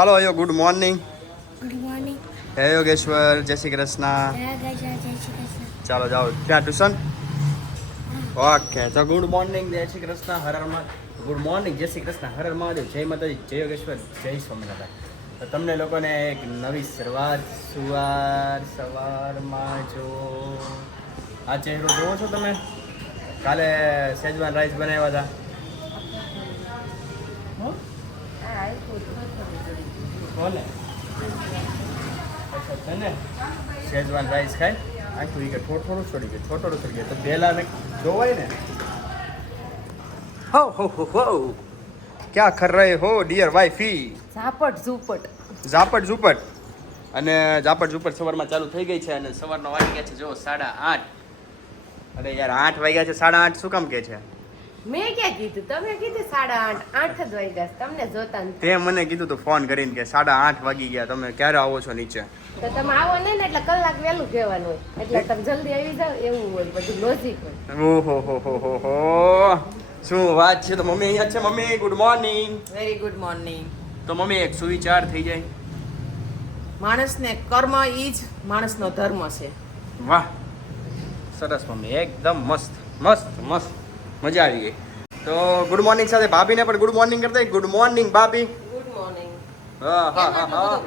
હાલો અયો good morning. Good morning. હે યોગેશ્વર, જય શ્રી કૃષ્ણ. જય શ્રી કૃષ્ણ. ચાલો જાઓ ત્યાં ટ્યુશન. ઓકે તો ગુડ મોર્નિંગ, જય શ્રી કૃષ્ણ, હર હર મહાદેવ. ગુડ મોર્નિંગ, જય શ્રી કૃષ્ણ, હર હર મહાદેવ, જય માતાજી, જય યોગેશ્વર, જય સ્વામિનારાયણ. તો તમને લોકોને એક નવી શરૂઆત સવારમાં જો આ ચહેરો જોવો છો તમે. કાલે સેજવાન રાઈસ બનાવ્યા હતા. કોને છે ને શેઝવાન રાઈસ ખાય આખું કે થોડું છોડી ગયું, થોડું છોડી ગયું તો પહેલા ને જોવાય ને. હો ક્યાં ખર રહે હો ડિયર વાઈફી. ઝાપટ ઝૂપટ અને ઝાપટ ઝૂપટ સવારમાં ચાલુ થઈ ગઈ છે અને સવારના વાગી ગયા છે જો 8:30. અરે યાર 8 વાગ્યા છે, 8:30 શું કામ કે છે? મેં ક્યાં કીધું? તમે કીધું 8:30. 8 જ વાગ્યા તમને જોતા નથી. તે મને કીધું તો ફોન કરીને કે 8:30 વાગી ગયા, તમે ક્યારે આવો છો નીચે? તો તમે આવો ને એટલે કલાક વહેલું કહેવાનું હોય એટલે તમે જલ્દી આવી જાવ એવું હોય, બધું લોજિક હોય. ઓહો શું વાત છે. તો મમ્મી અહીંયા છે. Mummy good morning. Very good morning. તો મમ્મી એક સુવિચાર થઈ જાય. માણસને કર્મ ઈ જ માણસનો ધર્મ છે. વાહ સરસ મમ્મી, એકદમ મસ્ત મસ્ત મસ્ત, મજા આવી ગઈ. તો ગુડ મોર્નિંગ સાથે ભાભીને પણ ગુડ મોર્નિંગ કરતા. ગુડ મોર્નિંગ ભાભી. Good morning. હા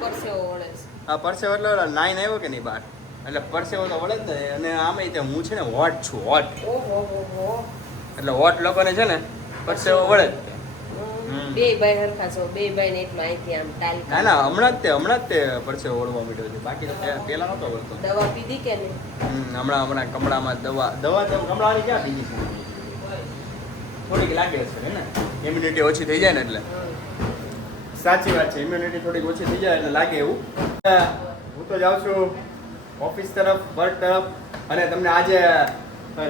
પરસેવો ઓળે છે. હા પરસેવો એટલે નાઈન આવ્યો કે નહીં બહાર, એટલે પરસેવો તો વળે જ ને. અને આમે તે હું છે ને હોટ છું, હોટ. એટલે હોટ લોકોને છે ને પરસેવો વળે જ. બે ભાઈ હરખા છો, બે ભાઈ ને એટલું અહીંથી આમ ટાલ. ના હમણાં જ તે પરસેવો વળવા માંડ્યો છે, બાકી તો પહેલા નહોતો વળતો. દવા પીધી કે નહીં? હમણાં કમળામાં દવા કમળાની ક્યાં પીધી છે? થોડીક લાગે છે ને ઇમ્યુનિટી ઓછી થઈ જાય ને એટલે. સાચી વાત છે, ઇમ્યુનિટી થોડીક ઓછી થઈ જાય એટલે લાગે એવું. હું તો જાઉં છું ઓફિસ તરફ, વર્ક તરફ. અને તમને આજે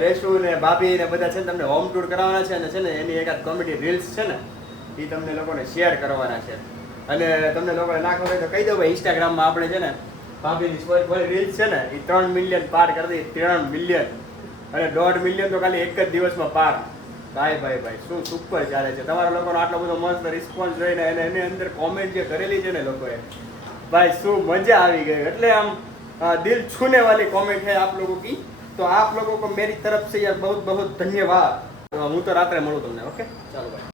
રેશુ ને ભાભી ને બધા છે ને તમને હોમ ટૂર કરાવવાના છે અને છે ને એની એકાદ કોમેડી રીલ્સ છે ને એ તમને લોકોને શેર કરવાના છે. અને તમને લોકોને ના ખબર તો કહી દઉં ભાઈ, ઇન્સ્ટાગ્રામમાં આપણે છે ને ભાભીની રીલ્સ છે ને એ 3 મિલિયન પાર કરી દઈ. 3 મિલિયન અને 1.5 મિલિયન તો ખાલી એક જ દિવસમાં પાર. ભાઈ શું સુપર ચાલે છે. તમારા લોકોનો આટલો બધો મસ્ત રિસ્પોન્સ જોઈને અને એની અંદર કોમેન્ટ જે કરેલી છે ને લોકોએ, ભાઈ શું મજા આવી ગઈ. એટલે આમ દિલ છૂને વાલી કોમેન્ટ है आप लोगों की. तो आप लोगों को मेरी तरफ से यार बहुत बहुत धन्यवाद. હું તો રાત્રે મળું તમને. ઓકે ચાલો ભાઈ.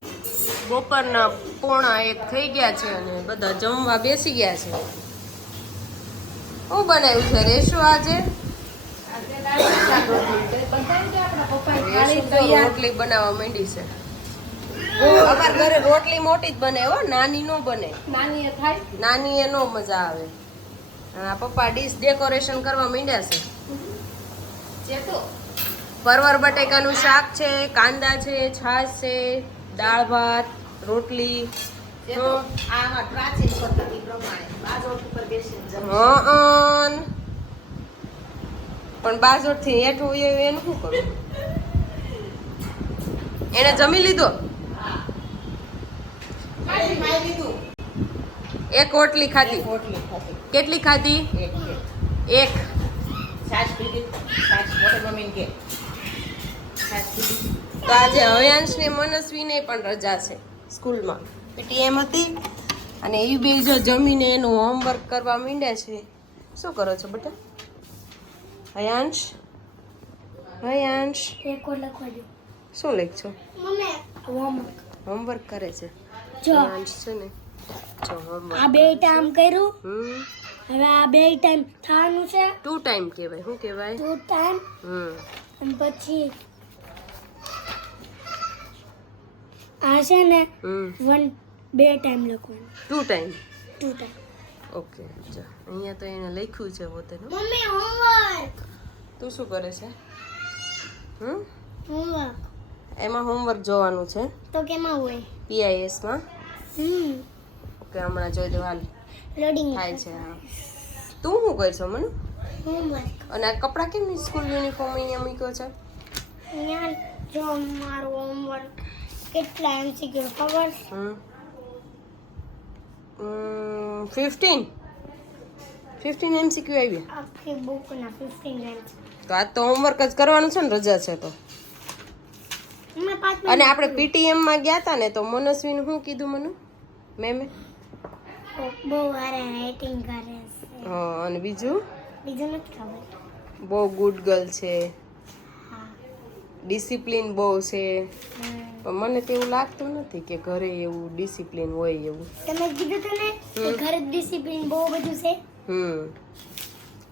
બપોરના 1:45 થઈ ગયા છે અને બધા જમવા બેસી ગયા છે. શું બનાવ્યું છે રેશુ આજે? રોટલી બનાવવા માંડી છે. અમારા ઘરે રોટલી મોટી જ બને હો, નાની નો બને. નાની એ નો મજા આવે. અને આ પપ્પા ડીશ ડેકોરેશન કરવા માંડ્યા છે. પરવર બટેકાનું શાક છે, કાંદા છે, છાશ છે, દાળ ભાત, રોટલી. પણ બાજોટ થી હેઠું એનું શું કરું? એને જમી લીધો? એક રોટલી ખાધી. કેટલી ખાધી? એક. તો આજે હયાંશ ને મનસ્વી ને પણ રજા છે સ્કૂલમાં, પીટીએમ હતી. અને એ બે જો જમીને એનું હોમવર્ક કરવા માંડ્યા છે. શું કરો છો બેટા? હયાંશ એક વાર લખવા દો. શું લખશો? મમ્મી હોમવર્ક કરે છે જો હયાંશ છે ને. જો હોમવર્ક આ બે ટાઈમ કર્યું. હવે આ બે ટાઈમ થવાનું છે. 2 ટાઈમ કહેવાય. શું કહેવાય? 2 ટાઈમ. અને પછી આ છે ને 2 ટાઈમ લખવાનું. 2 ટાઈમ. ઓકે જો અહીંયા તો એને લખ્યું છે પોતે. Mummy homework. તું શું કરે છે? હોમવર્ક એમાં હોમવર્ક જોવાનું છે તો કેમાં હોય? PIS માં. ઓકે હમણાં જોઈ દો. હાલ લોડિંગ થાય છે. હા તું શું કરશો મને? હોમવર્ક. અને આ કપડાં કેમ સ્કૂલ યુનિફોર્મ અહીંયા મૂક્યો છે? યાર જો મારું હોમવર્ક કેટલા MCQ ખબર? 15 MCQ આવ્યા. આખી બુકના 15 લાઈન. તો આજ તો હોમવર્ક જ કરવાનું છે ને, રજા છે તો. અને આપણે PTM માં ગયા હતા ને તો મનસ્વીને શું કીધું મને મેમે? બહુ સારા રાઇટિંગ કરે છે. હા અને બીજું બીજું નથી ખબર. બહુ ગુડ ગર્લ છે, હા. ડિસિપ્લિન બહુ છે. હમ. પણ મને તો એવું લાગતું નથી કે ઘરે એવું ડિસિપ્લિન હોય એવું. તમે કીધું તું ને કે ઘરે ડિસિપ્લિન બહુ બધું છે.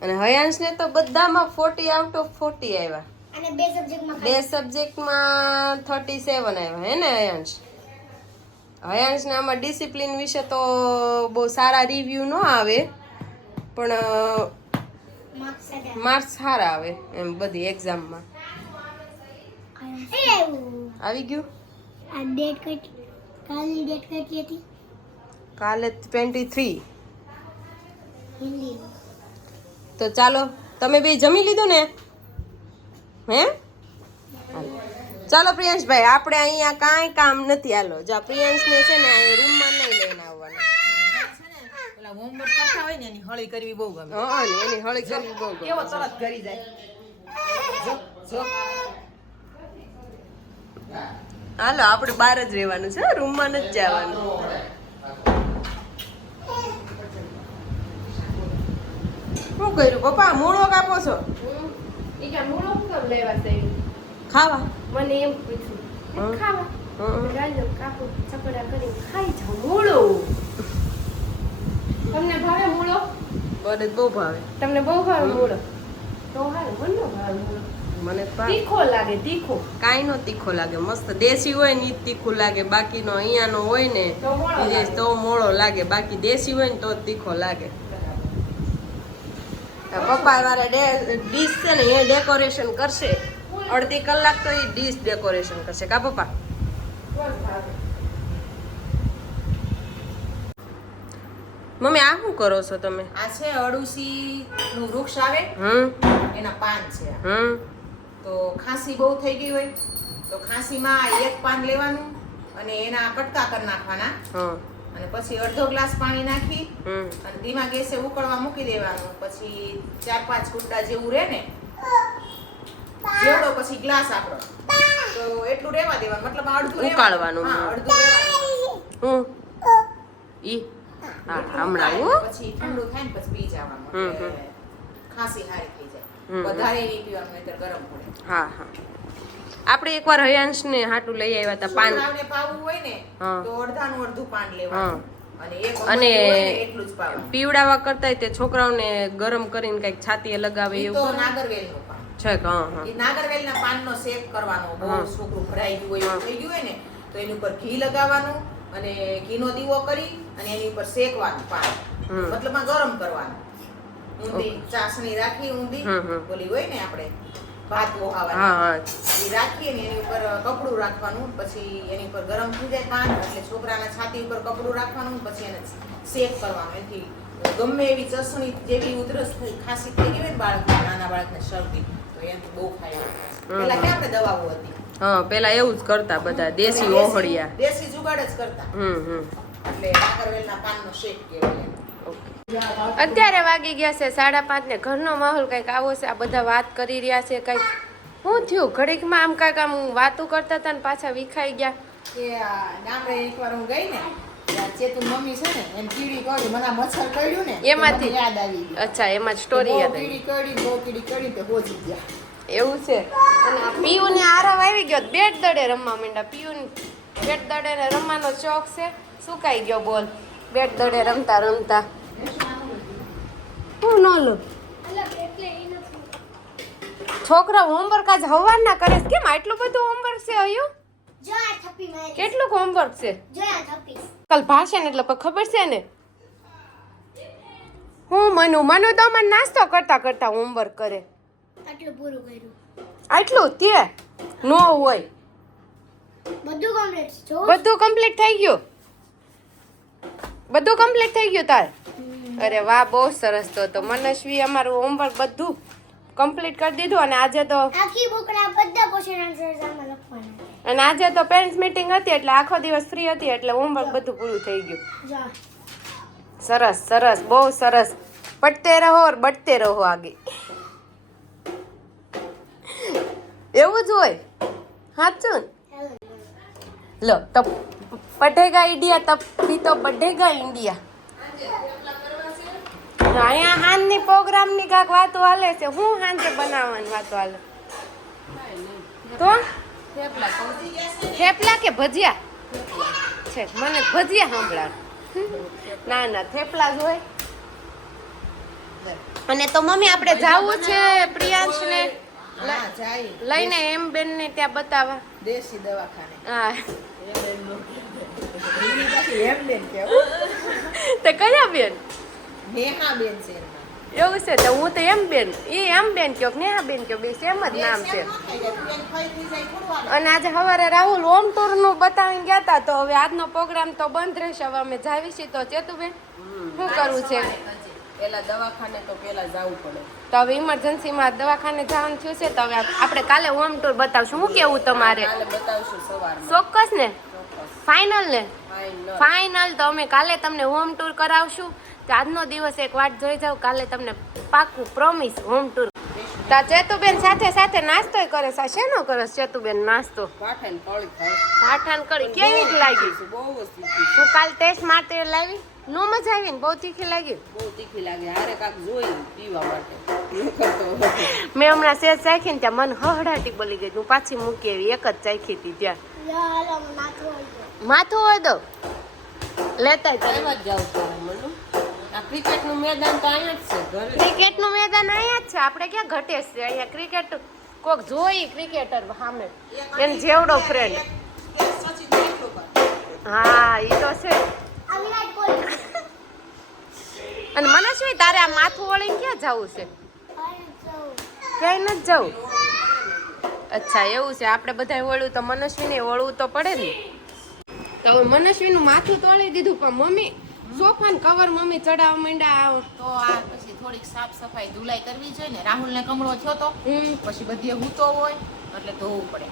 અને હયાંશને તો બધામાં 40 આઉટ ઓફ 40 આવ્યા. અને બે સબ્જેક્ટમાં બે સબ્જેક્ટમાં 37 આવ્યા હે ને હયાંશ? હયાંશને આમાં ડિસિપ્લિન વિશે તો બહુ સારા રિવ્યુ ન આવે, પણ માર્ક્સ હતા. માર્ક્સ સારા આવે એમ બધી એક્ઝામમાં. આવી ગયું? આ ડેટ કઈ કાલની ડેટ કઈ હતી? કાલે 23. હિન્દી. તો ચાલો તમે બે જમી લીધું ને? હે હાલો. ચાલો પ્રિયાંશભાઈ, આપણે અહીંયા કાંઈ કામ નથી. હાલો જા પ્રિયાંશને છે ને રૂમમાં નહીં લઈને આવવાના. પેલા હોમવર્ક કરતા હોય ને એની હળી કરવી બહુ ગમે. હા ને એની હળી કરવી બહુ ગમે. કેવો તરત કરી જાય. જો હાલો આપણે બહાર જ રહેવાનું છે, રૂમમાં નથી જવાનું. શું કર્યું પપ્પા? મૂળો કાપો છો? ખાવા? મને એમ પૂછ્યું હં. ખાવા હં. ગાજર કાપો ચપડા કરી ખાઈ જાઓ મૂળો. તમને ભાવે મૂળો? મને જ બહુ ભાવે. તમને બહુ ભાવે મૂળો? તો હાલ મને ન ભાવે મૂળો. મને જ ભાવે. તીખો લાગે તીખો. કાંઈ નો તીખો લાગે, મસ્ત દેશી હોય ને ઈ જ તીખું લાગે. બાકીનો અહીંયાનો હોય ને તો મોળો ઈ જે તો મોળો લાગે, બાકી દેશી હોય ને તો જ તીખો લાગે. પપ્પા મારે ડીશ છે ને એ ડેકોરેશન કરશે. અડધી કલાક તો એ ડીશ ડેકોરેશન કરશે કા પપ્પા? મમ્મી આ શું કરો છો તમે? આ છે અળુસી નું વૃક્ષ આવે, એના પાન છે. તો ખાંસી બહુ થઈ ગઈ હોય તો ખાંસીમાં એક પાન લેવાનું અને એના કટકા કરી નાખવાના, અને પછી અડધો ગ્લાસ પાણી નાખી અને ધીમા ગેસે ઉકળવા મૂકી દેવાનું. પછી 4-5 કુંડા જેવું રહે ને, જેવડો પછી ગ્લાસ આપણો તો એટલું રહેવા દેવાનું. મતલબ અડધું ઉકાળવાનું. હા, અડધું રહેવાનું. ઈ હા હમણાં પછી ઠંડુ થાય ને પછી પી જવાનું. એટલે ખાંસી સારી થઈ જાય. વધારે નહીં પીવાનું, નહીંતર ગરમ પડે. હા હા આપણે એકવાર હયાંશને હાટું લઈ આવ્યા હતા પાન. છોકરાઓને પાવું હોય ને તો અડધાનું અડધું પાન લેવાનું અને એક અને હોય ને એટલું જ પાવાનું. પીવડાવા કરતા તે છોકરાઓને ગરમ કરીને કઈક છાતીએ લગાવે ઈ તો એવું નાગરવેલનું પાન છે કે? હા હા ઈ નાગરવેલના પાનનો શેક કરવાનો. બહુ છોકરું ભરાઈ ગયું હોય એવું થઈ ગયું હોય ને તો એની ઉપર ઘી લગાવવાનું અને ઘીનો દીવો કરી અને એની ઉપર શેકવાનું પાન. મતલબમાં ગરમ કરવાનું. ઊંધી ચાસણી રાખી, ઊંધી ઓલી હોય ને આપણે ભાત વહાવાની, હા હા એ રાખી અને એની ઉપર કપડું રાખવાનું. પછી એની ઉપર ગરમ થઈ જાય પાન એટલે છોકરાના છાતી ઉપર કપડું રાખવાનું. પછી એને શેક કરવાનું. એથી ગમે એવી ચસણી જેવી ઉધરસ ખાંસી થઈ ગઈ હોય ને બાળકને, નાના બાળકને શરદી, તો એનાથી બહુ ફાયદો થાય. પેલા ક્યાં આપણે દવાઓ હતી? હા પેલા એવું જ કરતા બધા, દેશી ઓહળિયા. દેશી જુગાડ જ કરતા. એટલે નાગરવેલના પાનનો શેક કહેવાય. અત્યારે વાગી ગયા છે 5:30 ને ઘરનો માહોલ કઈક આવો છે. આ બધા વાત કરી રહ્યા છે કઈક. શું થયું? ઘડીકમાં આમ કઈક આમ વાતો કરતા હતા ને પાછા વિખાઈ ગયા. કે ગામડે એકવાર હું ગઈ ને, ચેતુ મમ્મી છે ને એમ કીડી કરી, મને આ મચ્છર કરડ્યું ને એમાંથી યાદ આવી ગયું. અચ્છા એમાં સ્ટોરી યાદ આવી. કીડી કરી તે હોજી ગયા. એવું છે. અને આ પીયુને આરામ આવી ગયો, બેટ દડે રમવા માંડ્યા. પીયુને બેટ દડે ને રમવાનો શોખ છે. સુકાઈ ગયો બોલ બેટ દડે રમતા રમતા. હું ન લો છોકરા હોમવર્ક આજ હવારના કરે છે. કેમ આટલું બધું હોમવર્ક છે? હયું જો આ થપ્પી મારી. કેટલું હોમવર્ક છે? જો આ થપ્પી. કાલ ભાષણ એટલે કોઈ ખબર છે ને? હું મનુ તો મને નાસ્તો કરતા કરતા હોમવર્ક કરે. આટલું પૂરું કર્યું. આટલું તે નો હોય. બધું કમ્પ્લીટ છે. જો બધું કમ્પ્લીટ થઈ ગયું? બધું કમ્પ્લીટ થઈ ગયું તાર? અરે વાહ બહુ સરસ. તો મનસ્વી અમારું હોમવર્ક બધું કમ્પ્લીટ કરી દીધું. અને આજે તો આખી બુકના બધા ક્વેશ્ચન આન્સર્સ આમાં લખવાના. અને આજે તો પેરેન્ટ્સ મીટિંગ હતી એટલે આખો દિવસ ફ્રી હતી એટલે હોમવર્ક બધું પૂરું થઈ ગયું. જો સરસ સરસ બહુ સરસ. પઢતે રહો और बढ़ते રહો આગે. એવું જ હોય. સાચું ને? લો તો पढ़ेगा इंडिया तब भी तो बढ़ेगा इंडिया. અહીંયા હાંજની પ્રોગ્રામની કાંક વાતો હાલે છે. હું હાંજે બનાવવાની વાતો હાલે તો થેપલા કે ભજીયા છે? મને ભજીયા સાંભળાય. ના ના થેપલા જ હોય. અને તો મમ્મી આપણે જાવું છે પ્રિયાંશને હા જાય લઈને એમ બેન ને ત્યાં બતાવવા. દેશી દવાખાને હા એમ બેન કેવું તે કયા બેન? નેહા બેન છે એનું નામ. એવું છે તો હું તો એમ બેન એમ બેન કયો નેહા બેન કયો બે સેમ જ નામ છે. અને આજે સવારે રાહુલ હોમ ટૂર નું બતાવીને ગયા હતા તો હવે આજનો પ્રોગ્રામ તો બંધ રહેશે. હવે અમે જાવી છીએ તો ચેતુબેન શું કરવું છે? પેલા દવાખાને તો પેલા જવું પડે. તો હવે ઇમરજન્સીમાં દવાખાને જવાનું થયું છે તો હવે આપણે કાલે હોમ ટૂર બતાવશું. શું કેવું તમારે? કાલે બતાવશું સવારમાં. ચોક્કસ ને? ફાઇનલ ને? ફાઇનલ. ફાઇનલ. તો અમે કાલે તમને હોમ ટૂર કરાવશું. તો આજનો દિવસ એક વાત જોઈ જાવ, કાલે તમને પાકું પ્રોમિસ હોમ ટૂર. તો ચેતુબેન સાથે સાથે નાસ્તોય કરે છે. શેનો કરે છે ચેતુબેન નાસ્તો? પાઠાને કળી ખાય. પાઠાન કળી કેવી લાગી? બહુ જ તીખી. હું કાલ ટેસ્ટ માટે લાવી, નો મજા આવી ને? બહુ તીખી લાગી? બહુ તીખી લાગે. હારે કાક જોઈ પીવા માટે. મેં હમણાં સેજ ચાખી ને ત્યાં મને હહડાટી બોલી ગઈ. હું પાછી મૂકી આવી. એક જ ચાખી હતી ત્યાં. માથું હોય દો લેતા એવા જ જાવ છો મનુ. આ ક્રિકેટનું મેદાન તો અહીંયા જ છે ઘરે. ક્રિકેટનું મેદાન અહીંયા જ છે. આપણે ક્યાં ઘટે છે અહીંયા ક્રિકેટ? કોક જોઈ ક્રિકેટર સામે એને જેવડો ફ્રેન્ડ. હા ઈ તો છે. અને મને શું તારે આ માથું વળીને ક્યાં જવું છે? ક્યાંય નથી જવું. અચ્છા એવું છે. આપણે બધા વળવું તો મનસ્વીને વળવું તો પડે ને. તો હવે મનસ્વીનું માથું તોડી દીધું પણ મમ્મી સોફાને કવર મમ્મી ચડાવવા માંડ્યા. તો આ પછી થોડીક સાફ સફાઈ ધુલાઈ કરવી જોઈએ ને. રાહુલને કમળો થયો તો પછી બધે હૂતો હોય એટલે ધોવું પડે.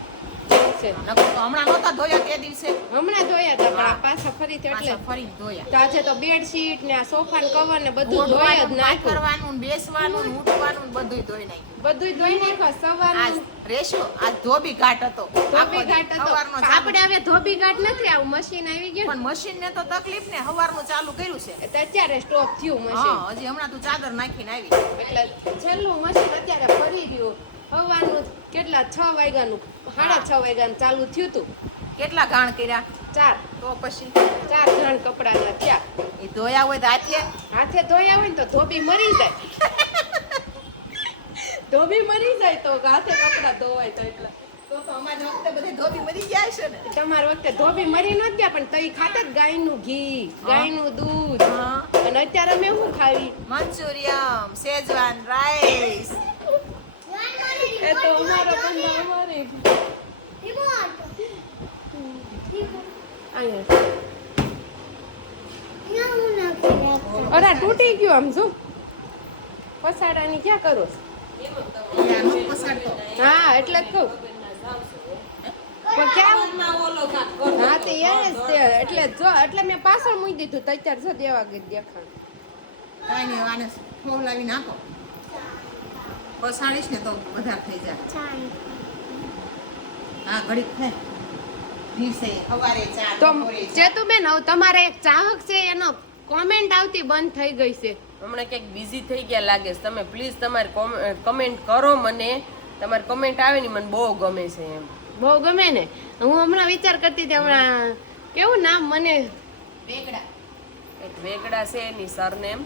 છે નકર તો હમણાં નહોતા ધોયા તે દિવસે. હમણાં ધોયા હતા પણ આ પાછા ફરીથી એટલે પાછા ફરીને ધોયા. તો આજે તો બેડશીટ ને આ સોફા ને કવર ને બધું ધોઈ જ ઓઢવાનું, નાખ્યું. કરવાનું ને બેસવાનું ને ઉઠવાનું ને બધુંય ધોઈ નાખ્યું. બધું ધોઈ નાખ્યું. આજ સવારનું રેશો આજ ધોબી ઘાટ હતો. ધોબી ઘાટ હતો. સવારનો ચાલુ. આપણે હવે ધોબી ઘાટ નથી, આવું મશીન આવી ગયું પણ મશીન ને તો તકલીફ ને સવારનું ચાલુ કર્યું છે. ને તો અત્યારે સ્ટોપ થયું મશીન. હા હજી હમણાં તું ચાદર નાખીને આવી. એટલે છેલ્લું મશીન અત્યારે ફરી રહ્યું. સવારનું કેટલા 6 વાગ્યાનું 6:30 વાગ્યાનું ચાલુ થયું હતું. કેટલા ગાણ કર્યા 4 તો પછી 4 જણ કપડાના થયા. એ ધોયા હોય તો હાથે હાથે ધોયા હોય ને તો ધોબી મરી જાય. ધોબી મરી જાય તો હાથે કપડા ધોવાય તો એટલે તો અમારા વખતે બધે ધોબી મરી જાય છે ને. તમારા વખતે ધોબી મરી નથી ગયા પણ તઈ ખાતે જ ગાયનું ઘી, ગાયનું દૂધ. હા. અને અત્યારે અમે શું ખાવી? Manchurian Schezwan rice. એ તો અમારો બંધ અમારે અરે તૂટી ગયું આમ જો પસાડાની ક્યાં કરો છો? હા એટલે જ કહું. પણ ક્યાં હા તે એને જ તે એટલે જો એટલે મેં પાછળ મૂકી દીધું તો અત્યારે જો દેવા ગઈ દેખાણ. કાંઈ નહીં આને ખોલાવી નાખો. પસાડીશ ને તો વધારે થઈ જાય. હા ઘડીક થાય. દિવસે સવારે ચા તો બપોરે ચા. ચેતુબેન હવે તમારે એક ચાહક છે એનો કોમેન્ટ આવતી બંધ થઈ ગઈ છે. હમણાં ક્યાંક બિઝી થઈ ગયા લાગે છે. તમે પ્લીઝ તમારી કમેન્ટ કરો. મને તમારી કમેન્ટ આવે ને મને બહુ ગમે છે એમ. બહુ ગમે ને. હું હમણાં વિચાર કરતી હતી હમણાં કેવું નામ મને વેગડા. એક વેગડા છે એની સરનેમ.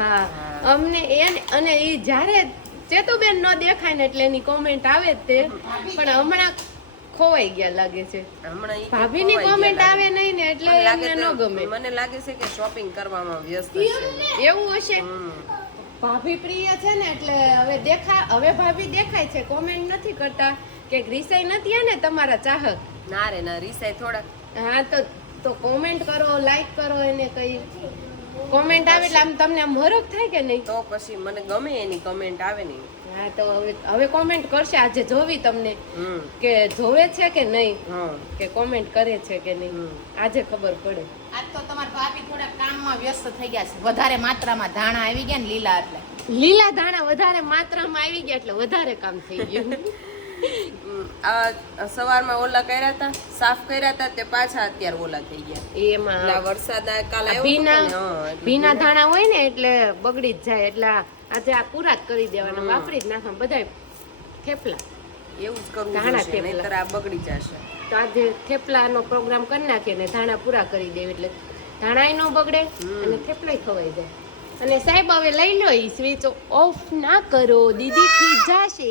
હા અમને અને એ જ્યારે ચેતુબેન ન દેખાય ને એટલે એની કોમેન્ટ આવે જ તે પણ હમણાં ખોવાઈ ગયા લાગે છે. હમણાં ઈ ભાભીની ખોવાઈ કોમેન્ટ ગયા આવે નહીં ને એટલે મને લાગે એમને ન ગમે. મને લાગે છે કે શોપિંગ કરવામાં વ્યસ્ત છે. એવું હશે. ભાભી પ્રિય છે ને એટલે હવે ભાભી દેખાય છે, કોમેન્ટ નથી કરતા કે ગ્રીસાઈ નથી ને તમારા ચાહક. ના રે ના રીસાય થોડા. હા તો કોમેન્ટ કરો, લાઈક કરો એને કઈ કોમેન્ટ આવે એટલે આમ તમને આમ હરખ થાય કે નહીં? તો પછી મને ગમે એની કમેન્ટ આવે ને. હા તો હવે કોમેન્ટ કરશે. આજે જોવી તમને કે જોવે છે કે નહીં, કે કોમેન્ટ કરે છે કે નહીં, આજે ખબર પડે. આજ તો તમારા ભાભી થોડા કામમાં વ્યસ્ત થઈ ગયા છે. વધારે માત્રામાં ધાણા આવી ગયા ને લીલા એટલે. લીલા ધાણા વધારે માત્રામાં આવી ગયા એટલે વધારે કામ થઈ ગયું. આ સવારમાં ઓલા કર્યા હતા, સાફ કર્યા હતા, તે પાછા અત્યારે ઓલા થઈ ગયા. એટલે આ એમાં વરસાદ આ કાલ આવ્યો ભીના હતો ને, હા, એટલે ભીના ધાણા હોય ને એટલે બગડી જ જાય. એટલે આજે આ પૂરા જ કરી દેવાના, વાપરી જ નાખવાના બધાય થેપલા. એવું જ કરવું ધાણા જોઈશે, થેપલા. નહીંતર આ બગડી જશે. તો આજે થેપલાનો પ્રોગ્રામ કરી નાખીએ ને ધાણા પૂરા કરી દેવી એટલે ધાણાય ન બગડે અને થેપલાય ખવાઈ જાય. અને સાહેબ હવે લઈ લો, ઈ સ્વિચ ઓફ ના કરો, દીદી ખીજાશે.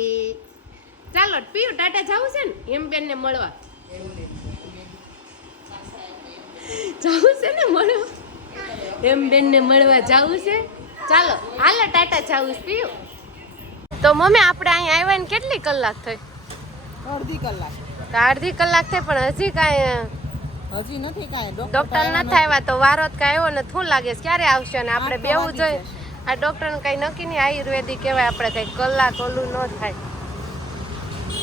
ચાલો પીયું, ટાટા જાવું છે ને એમ બેન ને મળવા, જાવું છે ને મળવા, એમ બેન ને મળવા જાવું છે. ચાલો હાલો ટાટા જાવું છે પીયું. તો મમ્મી આપણે અહીંયા આવ્યા ને કેટલી કલાક થઈ? અડધી કલાક તો અડધી કલાક થઈ પણ હજી કાંઈ હજી નથી કાંઈ ડોક્ટર નથી આવ્યા. તો વારો જ કાંઈ આવ્યો ને શું લાગે છે ક્યારે આવશે? અને આપણે બેવું જોઈએ. આ ડોક્ટરને કાંઈ નક્કી નહીં, આયુર્વેદિક કહેવાય, આપણે કંઈ કલાક ઓલું ન થાય.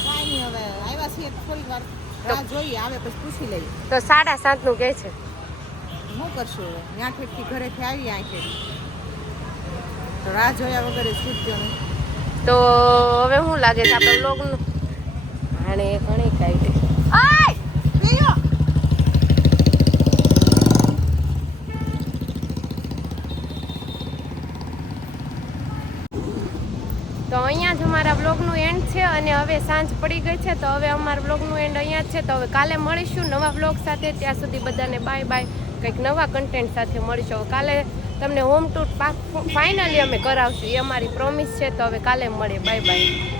કાંઈ નહીં, હવે આવ્યા છીએ થોડીક વાર રાહ જોઈએ, આવે પછી પૂછી લઈએ તો 7:30 નું કહે છે. શું કરશું હવે, ત્યાં ઠેકથી ઘરેથી આવી આંખે તો રાહ જોયા વગર છૂટજો નહીં. તો હવે શું લાગે છે આપણે લોગનું આણે ઘણી કાઢી. આય પીયો. તો અહીંયા જ અમારા બ્લોગનું એન્ડ છે અને હવે સાંજ પડી ગઈ છે. તો હવે અમારા બ્લોગનું એન્ડ અહીંયા જ છે. તો હવે કાલે મળીશું નવા બ્લોગ સાથે. ત્યાં સુધી બધાને બાય બાય. કંઈક નવા કન્ટેન્ટ સાથે મળીશું. કાલે તમને હોમ ટૂર ફાઇનલી અમે કરાવશું, એ અમારી પ્રોમિસ છે. તો હવે કાલે મળીએ, બાય બાય.